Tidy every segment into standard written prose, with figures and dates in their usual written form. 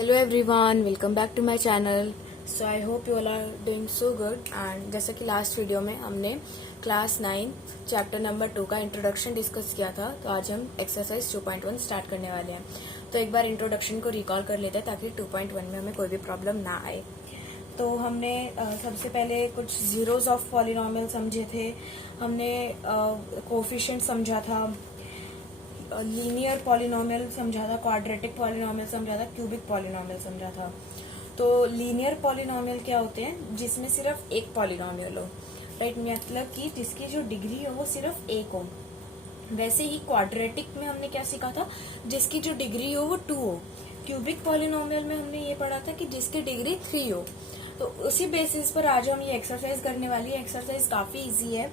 Hello everyone, welcome back to my channel. So I hope you all are doing so good. And जैसा कि last video में हमने class 9 chapter number 2 का introduction discuss किया था, तो आज हम एक्सरसाइज 2.1 स्टार्ट करने वाले हैं. तो एक बार इंट्रोडक्शन को रिकॉल कर लेते हैं ताकि 2.1 में हमें कोई भी प्रॉब्लम ना आए. तो हमने सबसे पहले कुछ जीरोज ऑफ पॉलिनोमियल समझे थे, हमने कोफिशिएंट समझा था, लीनियर पॉलिनोमियल समझा था, क्वाड्रेटिक पॉलिनोमियल समझा था, क्यूबिक पॉलिनोमियल समझा था. तो लीनियर पॉलिनोमियल क्या होते हैं? जिसमें सिर्फ एक पॉलिनोमियल हो, राइट, मतलब कि जिसकी जो डिग्री हो वो सिर्फ एक हो. वैसे ही क्वाड्रेटिक में हमने क्या सीखा था? जिसकी जो डिग्री हो वो 2 हो. क्यूबिक पॉलिनोमियल में हमने ये पढ़ा था कि जिसकी डिग्री 3 हो. तो उसी बेसिस पर आज हम ये एक्सरसाइज करने वाली है. एक्सरसाइज काफी इजी है,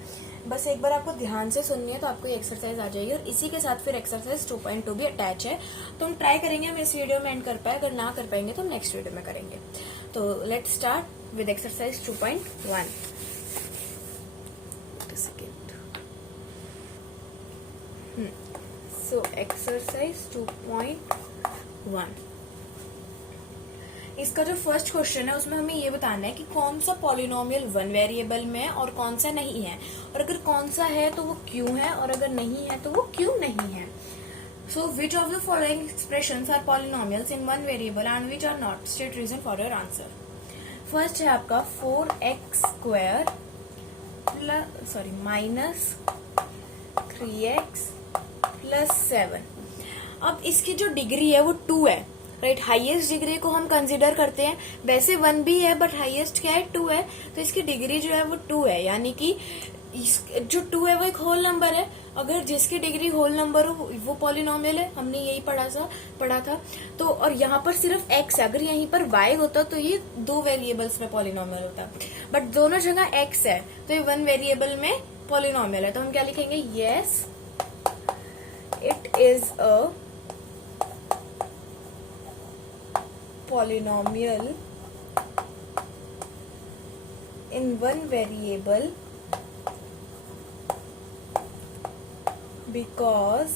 बस एक बार आपको ध्यान से सुननी है तो आपको ये एक्सरसाइज आ जाएगी. और इसी के साथ फिर एक्सरसाइज 2.2 भी अटैच है. तो हम ट्राई करेंगे हम इस वीडियो में एंड कर पाए, अगर ना कर पाएंगे तो हम नेक्स्ट वीडियो में करेंगे. तो let's start with exercise 2.1. So exercise 2.1, इसका जो फर्स्ट क्वेश्चन है उसमें हमें ये बताना है कि कौन सा पॉलिनोमियल 1 वेरिएबल में है और कौन सा नहीं है, और अगर कौन सा है तो वो क्यों है, और अगर नहीं है तो वो क्यों नहीं है. So which of the following expressions are polynomials in 1 variable and which are not. State reason for your answer. First है आपका 4x² माइनस 3x प्लस 7. अब इसकी जो डिग्री है वो 2 है, राइट. हाईएस्ट डिग्री को हम कंसीडर करते हैं. वैसे 1 भी है बट हाईएस्ट क्या है? 2 है. तो इसकी डिग्री जो है वो 2 है, यानी कि जो 2 है वो एक होल नंबर है. अगर जिसकी डिग्री होल नंबर हो वो पॉलिनोमियल है. हमने यही पढ़ा था. तो और यहाँ पर सिर्फ x है. अगर यहीं पर y होता तो ये 2 वेरिएबल्स में पॉलिनोमियल होता, बट दोनों जगह x है तो ये 1 वेरिएबल में पॉलिनोमियल है. तो हम क्या लिखेंगे? Yes, it is a polynomial in 1 variable because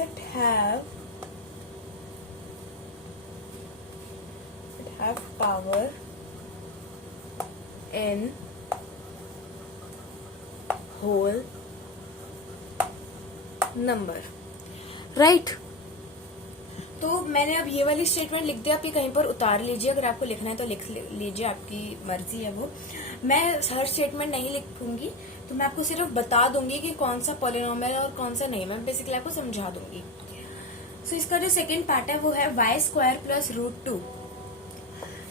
it have power in whole number, right. तो मैंने अब ये वाली स्टेटमेंट लिख दिया. आप ये कहीं पर उतार लीजिए, अगर आपको लिखना है तो लिख लीजिए, आपकी मर्जी है वो. मैं हर स्टेटमेंट नहीं लिखूंगी, तो मैं आपको सिर्फ बता दूंगी कि कौन सा पॉलिनोमियल और कौन सा नहीं. मैं बेसिकली आपको समझा दूंगी. सो इसका जो सेकंड पार्ट है वो है y² प्लस √2.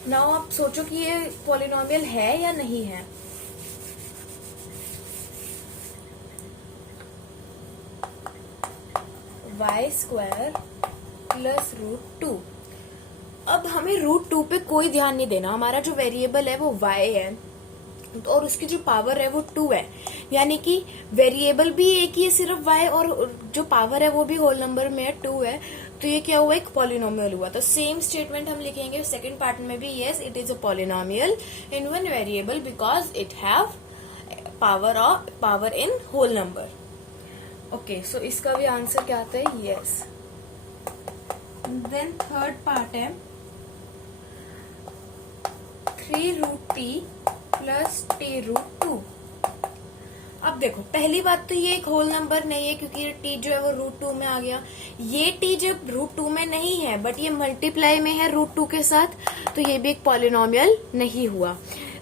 नाउ आप सोचो कि ये पॉलिनोमियल है या नहीं है. y² plus √2. अब हमें √2 पे कोई ध्यान नहीं देना. हमारा जो वेरिएबल है वो y है और उसकी जो पावर है वो 2 है, यानी कि वेरिएबल भी एक ही है सिर्फ y, और जो पावर है वो भी होल नंबर में है, 2 है. तो ये क्या हुआ? एक पॉलिनोमियल हुआ. तो सेम स्टेटमेंट हम लिखेंगे सेकंड पार्ट में भी. Yes, it is a polynomial in 1 variable because it have power in whole number. Okay, so इसका भी आंसर क्या आता है? यस. देन थर्ड पार्ट है 3√t प्लस t√2. अब देखो, पहली बात तो ये एक होल नंबर नहीं है क्योंकि ये t जो है वो √2 में आ गया. ये t जब √2 में नहीं है बट ये मल्टीप्लाई में है √2 के साथ, तो ये भी एक पॉलिनोमियल नहीं हुआ.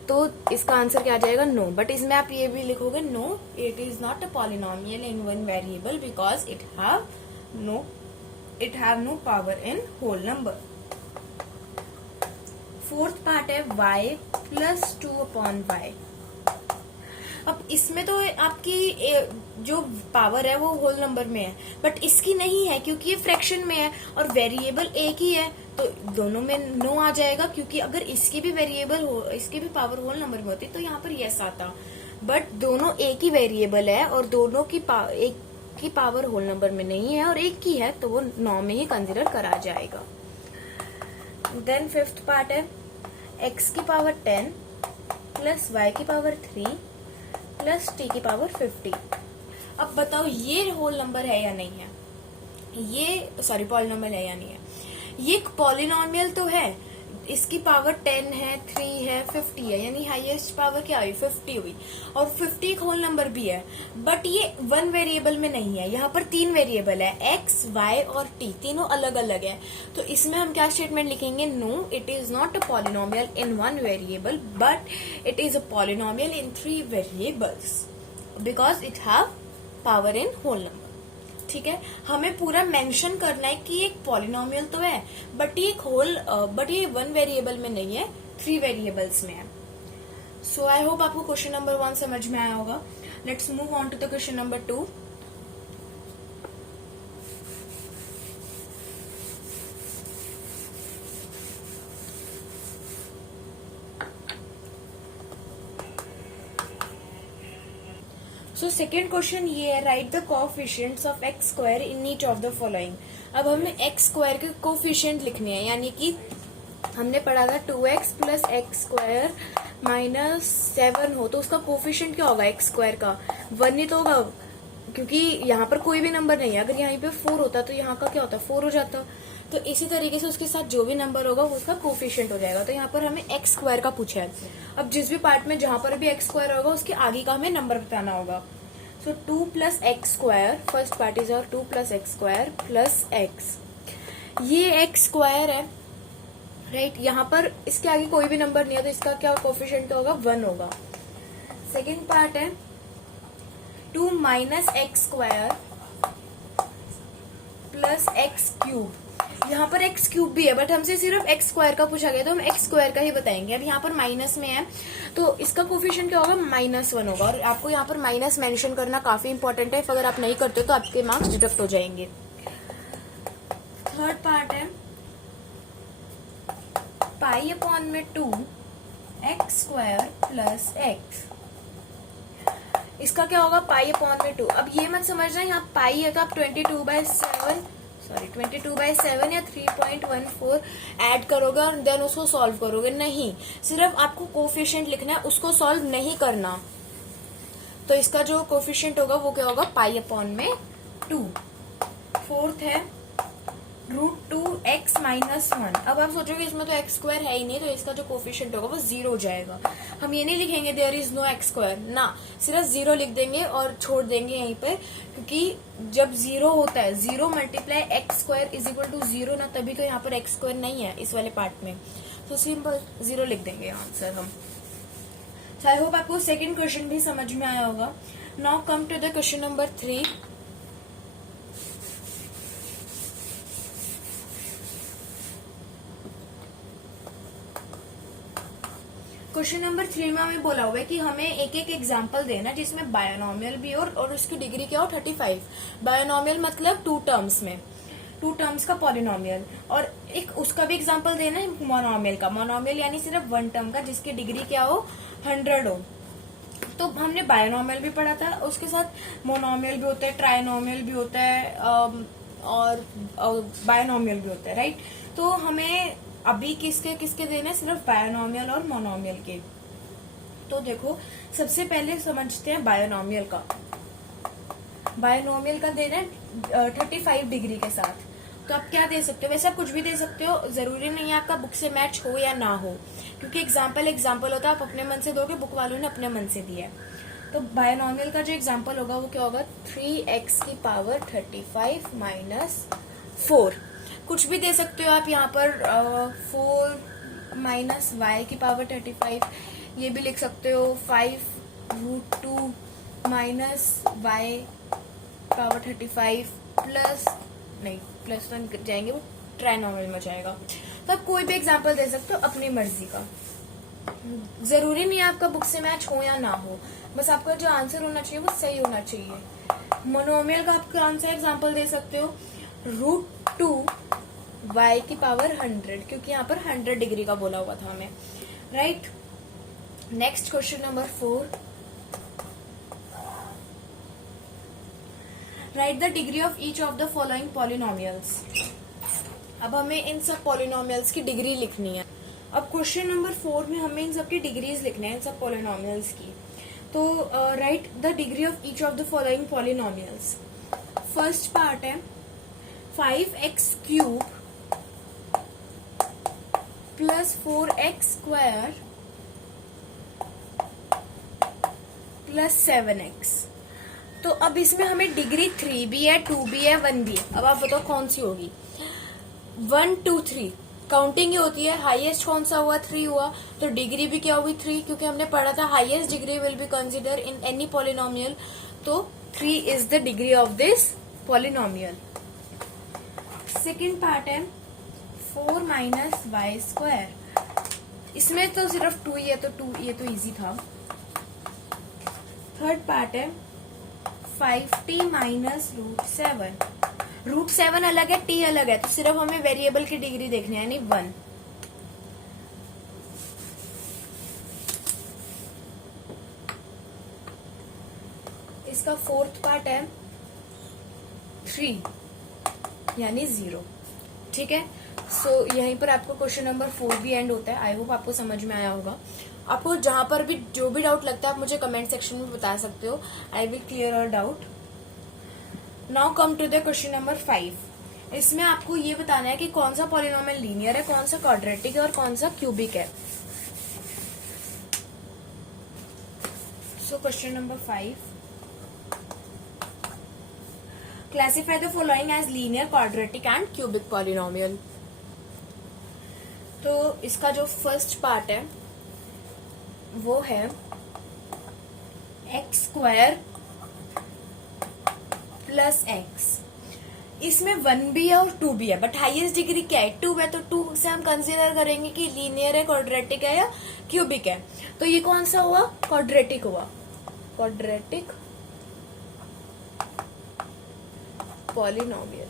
तो इसका आंसर क्या आ जाएगा? नो. बट इसमें आप ये भी लिखोगे no, it is not a polynomial in 1 variable because it have no power in whole number. Fourth part है y प्लस 2/y. अब इसमें तो आपकी जो पावर है वो होल नंबर में है, बट इसकी नहीं है क्योंकि ये फ्रैक्शन में है और वेरिएबल एक ही है. तो दोनों में नो आ जाएगा, क्योंकि अगर इसकी भी वेरिएबल हो, इसकी भी पावर होल नंबर में होती तो यहाँ पर यस आता. बट दोनों एक ही वेरिएबल है और दोनों की एक की पावर होल नंबर में नहीं है और एक की है, तो वो 9 में ही कंसीडर करा जाएगा. देन फिफ्थ पार्ट है x की पावर 10 प्लस y की पावर 3 प्लस t की पावर 50. अब बताओ ये होल नंबर है या नहीं है? ये सॉरी पॉलिनोमियल है या नहीं है, ये एक पॉलिनोमियल तो है, इसकी पावर 10 है, 3 है, 50 है, यानी हाईएस्ट पावर क्या हुई 50 हुई, और 50 एक होल नंबर भी है, बट ये वन वेरिएबल में नहीं है, यहाँ पर 3 वेरिएबल है, x, y और t, तीनों अलग अलग है। तो इसमें हम क्या स्टेटमेंट लिखेंगे, no it is not a polynomial in one variable but it is a polynomial in 3 variables because it have power in whole number. ठीक है, हमें पूरा मेंशन करना है कि एक पॉलिनोमियल तो है बट ये वन वेरिएबल में नहीं है, 3 वेरिएबल्स में है। सो आई होप आपको क्वेश्चन नंबर 1 समझ में आया होगा। Let's move on to the question number 2। So second question ये है, write the coefficients of X square in each of the following. अब हमें एक्स स्क्वायर के कोफिशिएंट लिखने हैं, यानी कि हमने पढ़ा था 2x plus x square minus 7 हो तो उसका कोफिशिएंट क्या होगा एक्स स्क्वायर का, 1 ही तो होगा, क्योंकि यहाँ पर कोई भी नंबर नहीं है। अगर यहाँ पे 4 होता तो यहाँ का क्या होता, 4 हो जाता। तो इसी तरीके से उसके साथ जो भी नंबर होगा वो उसका कोफिशिएंट हो जाएगा। तो यहाँ पर हमें एक्स स्क्वायर का पूछा है। अब जिस भी पार्ट में जहां पर भी एक्स स्क्वायर होगा उसके आगे का हमें नंबर बताना होगा। सो 2 plus x square, first part is और 2 plus x square plus x, ये एक्स स्क्वायर है राइट। यहाँ पर इसके आगे कोई भी नंबर नहीं है तो इसका क्या कोफिशिएंट होगा, 1 होगा। सेकेंड पार्ट है 2 minus x square plus x cube, यहाँ पर एक्स क्यूब भी है बट हमसे सिर्फ एक्स स्क्वायर का पूछा गया तो हम एक्स स्क्वायर का ही बताएंगे। अब यहाँ पर माइनस में है तो इसका कोफिशिएंट क्या होगा, -1 होगा। और आपको यहाँ पर माइनस मेंशन करना काफी इंपॉर्टेंट है, अगर आप नहीं करते तो आपके मार्क्स डिडक्ट हो जाएंगे। थर्ड पार्ट है पाई अपॉन में 2 एक्स स्क्वायर प्लस एक्स, इसका क्या होगा पाई अपॉन में 2। अब ये मत समझना यहाँ पाई है तो आप 22/7 या 3.14 ऐड करोगे और देन उसको सॉल्व करोगे, नहीं, सिर्फ आपको कोफिशिएंट लिखना है, उसको सॉल्व नहीं करना। तो इसका जो कोफिशिएंट होगा वो क्या होगा, पाई अपॉन में 2। फोर्थ है √2x - 1। अब आप सोचोगे इसमें तो एक्स स्क्वायर है ही नहीं तो इसका जो कोफिशिएंट होगा वो 0 हो जाएगा। हम ये नहीं लिखेंगे there is no X square, ना, सिर्फ 0 लिख देंगे और छोड़ देंगे यहीं पर, क्योंकि जब 0 होता है 0 multiply X square is equal to 0 ना, तभी तो यहाँ पर एक्स स्क्वायर नहीं है इस वाले पार्ट में, तो सिंपल 0 लिख देंगे आंसर हम। आई होप आपको सेकेंड क्वेश्चन भी समझ में आया होगा। Now come to the question number 3। Question number 3 में हमें बोला हुआ है कि हमें एक एक एग्जाम्पल देना जिसमें बायनोमियल भी हो और उसकी डिग्री क्या हो 35। बायनोमियल मतलब 2 टर्म्स में, 2 टर्म्स का पॉलिनोमियल, और एक उसका भी एग्जाम्पल देना है मोनोमियल का। मोनोमियल यानी सिर्फ 1 टर्म का जिसकी डिग्री क्या हो 100 हो। तो हमने बायनोमियल भी पढ़ा था, उसके साथ मोनोमियल भी होता है, ट्राइनोमियल भी होता है और बायनोमियल भी होता है राइट। तो हमें अभी किसके किसके देने, सिर्फ बायनोमियल और मोनोमियल के। तो देखो सबसे पहले समझते हैं बायनोमियल का। बायनोमियल का देना है 35 डिग्री के साथ। तो आप क्या दे सकते हो, वैसे आप कुछ भी दे सकते हो, जरूरी नहीं है आपका बुक से मैच हो या ना हो, क्योंकि एग्जाम्पल होता है, आप अपने मन से दोगे, बुक वालों ने अपने मन से दिया है। तो बायनोमियल का जो एग्जाम्पल होगा वो क्या होगा, 3x की पावर 35 - 4। कुछ भी दे सकते हो आप यहाँ पर, 4 माइनस y की पावर 35, ये भी लिख सकते हो। 5√2 माइनस y पावर 35 प्लस, नहीं प्लस तो जाएंगे वो ट्राइनोमियल में जाएगा। तो आप कोई भी एग्जांपल दे सकते हो अपनी मर्जी का, जरूरी नहीं है आपका बुक से मैच हो या ना हो, बस आपका जो आंसर होना चाहिए वो सही होना चाहिए। मोनोमियल का आप कौन सा एग्जांपल दे सकते हो, √2 y की पावर 100, क्योंकि यहाँ पर 100 डिग्री का बोला हुआ था हमें right. Next question number 4, right the degree of each of the following polynomials. अब हमें इन सब पॉलिनोमियल्स की डिग्री लिखनी है। अब क्वेश्चन नंबर 4 में हमें इन सब की डिग्रीज लिखने हैं, इन सब पॉलिनोमियल्स की। तो right the degree of each of the following polynomials. First part है 5x³ plus 4x² plus 7x। तो अब इसमें हमें डिग्री 3 भी है, 2 भी है, 1 भी है। अब आप बताओ कौन सी होगी। 1 2 3 काउंटिंग ही होती है। हाईएस्ट कौन सा हुआ, 3 हुआ, तो डिग्री भी क्या हुई, 3, क्योंकि हमने पढ़ा था highest degree will be consider in any polynomial. तो 3 is the degree of this polynomial. Second part है 4 माइनस y²। इसमें तो सिर्फ 2 ही है, तो 2 ये तो इजी था। थर्ड पार्ट है 5t माइनस √7। √7 अलग है, t अलग है, तो सिर्फ हमें वेरिएबल की डिग्री देखनी है, यानी 1। इसका फोर्थ पार्ट है 3 यानी 0। ठीक है। सो यहीं पर आपको क्वेश्चन नंबर 4 भी एंड होता है। आई होप आपको समझ में आया होगा। आपको जहां पर भी जो भी डाउट लगता है आप मुझे कमेंट सेक्शन में बता सकते हो। I will clear your doubt. Now come to the question number 5। इसमें आपको ये बताना है कि कौन सा पॉलिनोमियल लीनियर है, कौन सा क्वाड्रेटिक है और कौन सा क्यूबिक है। So question number 5, classify the following as linear, quadratic and cubic polynomial. तो इसका जो फर्स्ट पार्ट है वो है x² प्लस x। इसमें 1 भी है और 2 भी है, बट हाईएस्ट डिग्री क्या है, 2 है, तो 2 से हम कंसीडर करेंगे कि लीनियर है, क्वाड्रेटिक है या क्यूबिक है। तो ये कौन सा हुआ, क्वाड्रेटिक हुआ, क्वाड्रेटिक पॉलिनोमियल।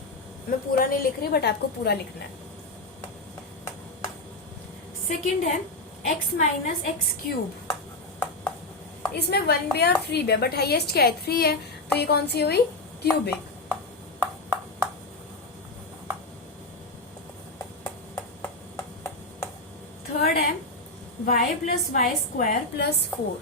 मैं पूरा नहीं लिख रही, बट आपको पूरा लिखना है। सेकंड है x माइनस x³। इसमें 1 भी है और 3 भी है, बट हाईएस्ट क्या है, 3 है, तो ये कौन सी हुई, क्यूबिक। थर्ड है y प्लस y² प्लस 4।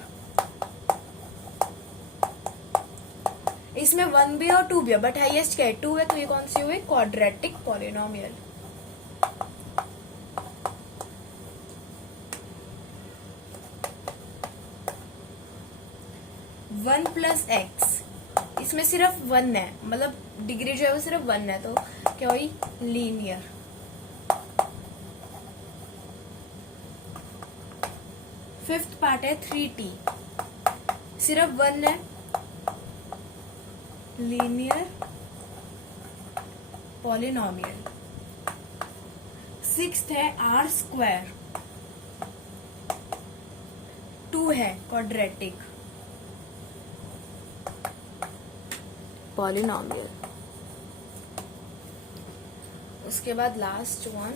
इसमें 1 भी है और 2 भी है, बट हाईएस्ट क्या है, 2 है, तो ये कौन सी हुई, quadratic polynomial. One plus x, इसमें सिर्फ 1 है, मतलब डिग्री जो है वो सिर्फ 1 है, तो क्या हुई, लीनियर। फिफ्थ पार्ट है 3t, सिर्फ 1 है, लीनियर पॉलिनोमियल। सिक्स्थ है r², 2 है, क्वाड्रेटिक पॉलिनोमियल। उसके बाद लास्ट वन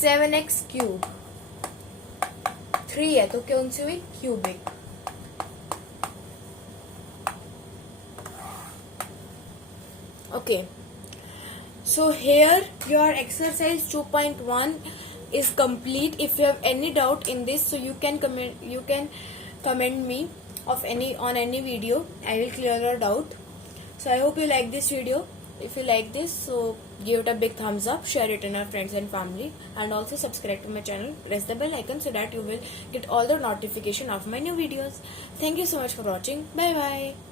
7x³। 3 है, तो कौन सी हुई, cubic. Okay, so here your exercise 2.1 is complete. If you have any doubt in this, so you can comment me on any video. I will clear your doubt. So I hope you like this video. If you like this, so give it a big thumbs up, share it in your friends and family, and also subscribe to my channel. Press the bell icon so that you will get all the notification of my new videos. Thank you so much for watching. Bye bye.